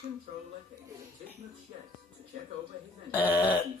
Control located Tigman's chest to check over his engine.